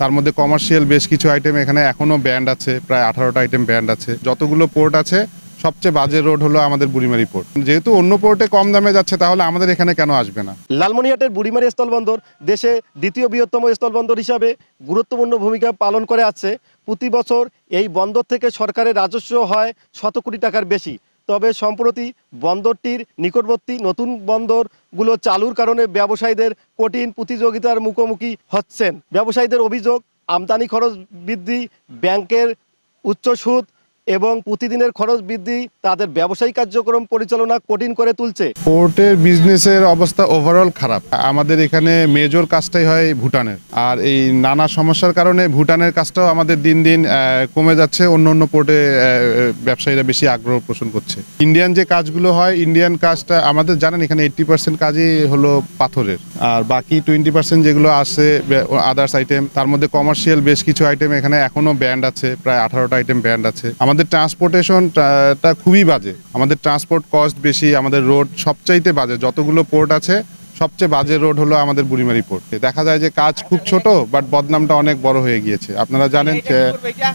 তার মধ্যে কমার্শিয়াল বেশ কিছু আইটেম এখানে এখনও ব্যান্ড আছে, প্রায় আঠারোটা আইটেম ব্যান্ড আছে। যতগুলো পোর্ট আছে, সবচেয়ে বাজে রোড হলো আমাদের বুড়িমারি পোর্ট যেহেতু অন্য পোর্টে কম দামে যাচ্ছে, তাহলে আমাদের এখানে কেন আসবে না? লালমনিহাটের বুড়িমারি স্থলবন্দর দেশে দ্বিতীয় বৃহত্তম স্থলবন্দর হিসাবে গুরুত্বপূর্ণ ভূমিকা পালন করে আসছে প্রতি বছর এই বন্দর থেকে সরকারের রাজস্ব হয় শত কোটি টাকার বেশি। তবে সম্প্রতি বন্দরটির নিকটবর্তী নতুন বন্দরগুলো চালুর কারণে ব্যবসায়ীদের কঠিন প্রতিযোগিতার মুখোমুখি হচ্ছেন। ব্যবসায়ীদের অভিযোগ, আমদানি খরচ বৃদ্ধি, ব্যাংকের উচ্চ সুদ এবং প্রতিদিনের খরচ বৃদ্ধি তাদের ব্যবসায়িক কার্যক্রম পরিচালনা কঠিন করে তুলছে। পোর্টের বিজনেসের অবস্থা ওভারঅল খারাপ। আমাদের এখানে মেজর কাজটাই হয় ভুটানের। আর এই নানা সমস্যার কারণে ভুটানের কাজটাও আমাদের দিন দিন কমে যাচ্ছে। অন্য অন্য পোর্টে ব্যবসায়ীরা বেশি আগ্রহ পোষণ করছে। ইন্ডিয়ান যে কাজগুলো হয় ইন্ডিয়ান কাজটা আমাদের জানেন এখানে এইট্টি পার্সেন্ট কাজই হলো পাথরের। আর বাকি টোয়েন্টি পার্সেন্ট যেগুলো আছে আদার্স আইটেম তার মধ্যে কমার্শিয়াল বেশ কিছু আইটেম এখানে এখনও ব্যান্ড আছে, প্রায় আঠারোটা আইটেম ব্যান্ড আছে। আমাদের ট্রান্সপোর্টেশনটা খুবই বাজে। আমাদের ট্রান্সপোর্ট কস্ট বেশি, আমাদের রোড সবচাইতে বাজে। যতগুলো পোর্ট আছে, সবচেয়ে বাজে রোড হলো আমাদের বুড়িমারি পোর্ট দেখা যায় যে কাজ খুব ছোট বাট বদনামটা অনেক বড় হয়ে গিয়েছে। আপনারা জানেন যে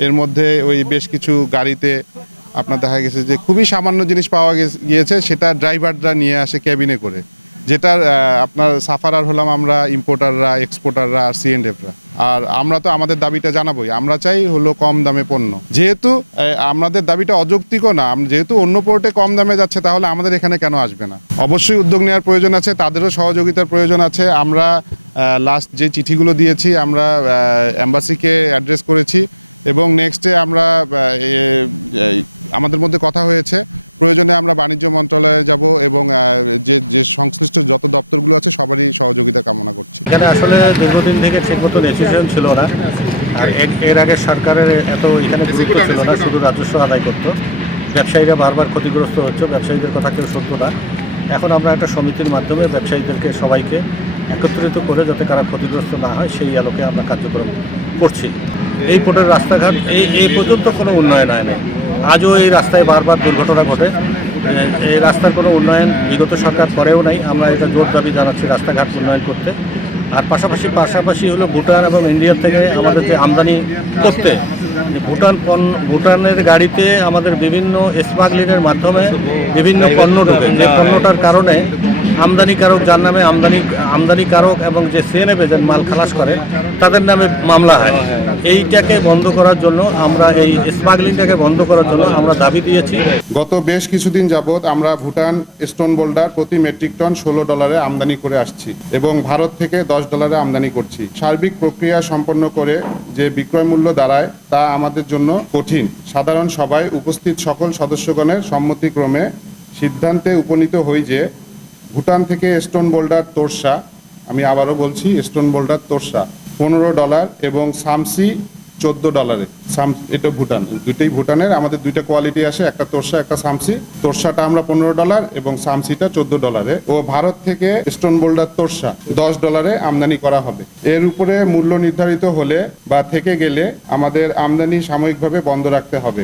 এর মধ্যে ওই বেশ কিছু গাড়িতে আপনার দেখা গেছে যে খুবই সামান্য জিনিস পাওয়া গিয়েছে, সেটা ড্রাইভাররা নিয়ে আসে ক্যাবিনে করে। যেটার আপনার সাফারার হলাম আমরা ইম্পোর্টাররা এক্সপোর্টাররা আর সিএনএফরা আর আমরা তো আমাদের দাবিটা জানাবোই। আমরা চাই হলো কম দামে পণ্য। যেহেতু আমাদের দাবিটা অযৌক্তিকও না যেহেতু অন্য পোর্টে কম দামে যাচ্ছে, তাহলে আমাদের এখানে কেন আসবে না? অবশ্যই উদ্যোগ নেওয়ার প্রয়োজন আছে, তাদেরও সহযোগিতার প্রয়োজন আছে। আমরা লাস্ট যে চিঠিগুলো দিয়েছি, আমরা অ্যাম্বাসিকে অ্যাড্রেস করেছি। এবং নেক্সটে আমরা আমাদের মধ্যে কথা হয়েছে। প্রয়োজনে আমরা বাণিজ্য মন্ত্রণালয়ে যাব এবং যে যে সংশ্লিষ্ট যত দপ্তরগুলো আছে সবারই সহযোগিতা কামনা করছি। এখানে আসলে দীর্ঘদিন থেকে ঠিক মতো রেজিস্ট্রেশন ছিল না। আর এর- এর আগে সরকারের এত এখানে গুরুত্ব ছিল না, শুধু রাজস্ব আদায় করতো। ব্যবসায়ীরা বারবার ক্ষতিগ্রস্ত হচ্ছে, ব্যবসায়ীদের কথা কেউ শুনতো না। এখন আমরা একটা সমিতির মাধ্যমে ব্যবসায়ীদেরকে সবাইকে একত্রিত করে যাতে কারা ক্ষতিগ্রস্ত না হয়, সেই আলোকে আমরা কার্যক্রম করছি। এই পোর্টের রাস্তাঘাট, এই এই পর্যন্ত কোনো উন্নয়ন হয় না আজও এই রাস্তায় বারবার দুর্ঘটনা ঘটে। এই রাস্তার কোনো উন্নয়ন বিগত সরকার করেও নাই। আমরা এটা জোর দাবি জানাচ্ছি রাস্তাঘাট উন্নয়ন করতে। আর পাশাপাশি পাশাপাশি হলো ভুটান এবং ইন্ডিয়া থেকে আমাদের যে আমদানি করতে ভুটান পণ্য, ভুটানের গাড়িতে আমাদের বিভিন্ন স্মাগলিংয়ের মাধ্যমে বিভিন্ন পণ্য ঢোকে। পণ্যটার কারণে আমদানিকারক, যার নামে আমদানি, আমদানিকারক এবং যে সিএনএফ এজেন্ট মাল খালাস করে, তাদের নামে মামলা হয়। এইটাকে বন্ধ করার জন্য আমরা এই স্মাগলিংটাকে বন্ধ করার জন্য আমরা দাবি দিয়েছি। গত বেশ কিছুদিন যাবৎ আমরা ভুটান স্টোন বোল্ডার প্রতি মেট্রিক টন ষোলো ডলারে আমদানি করে আসছি এবং ভারত থেকে দশ ডলারে আমদানি করছি। সার্বিক প্রক্রিয়া সম্পন্ন করে যে বিক্রয় মূল্য দাঁড়ায় তা আমাদের জন্য কঠিন। সাধারণ সভায় উপস্থিত সকল সদস্যগণের সম্মতিক্রমে সিদ্ধান্তে উপনীত হই যে ভুটান থেকে স্টোন বোল্ডার তোরসা, আমি আবারও বলছি, স্টোন বোল্ডার তোরসা, পনেরো ডলার এবং সামসি চোদ্দ ডলারে। সাম, এটা ভুটান, দুইটাই ভুটানের, আমাদের দুইটা কোয়ালিটি আসে একটা তোরসা, একটা সামসি। তোরসাটা আমরা পনেরো ডলার এবং সামসিটা চোদ্দ ডলারে। ও ভারত থেকে স্টোন বোল্ডার তোরসা, দশ ডলারে আমদানি করা হবে। এর উপরে মূল্য নির্ধারিত হলে বা থেকে গেলে আমাদের আমদানি সাময়িকভাবে বন্ধ রাখতে হবে।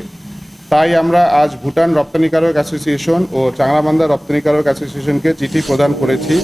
তাই আমরা আজ ভুটান রপ্তানিকারক অ্যাসোসিয়েশন ও চাংলাবান্ধা রপ্তানিকারক অ্যাসোসিয়েশনকে চিঠি প্রদান করেছি।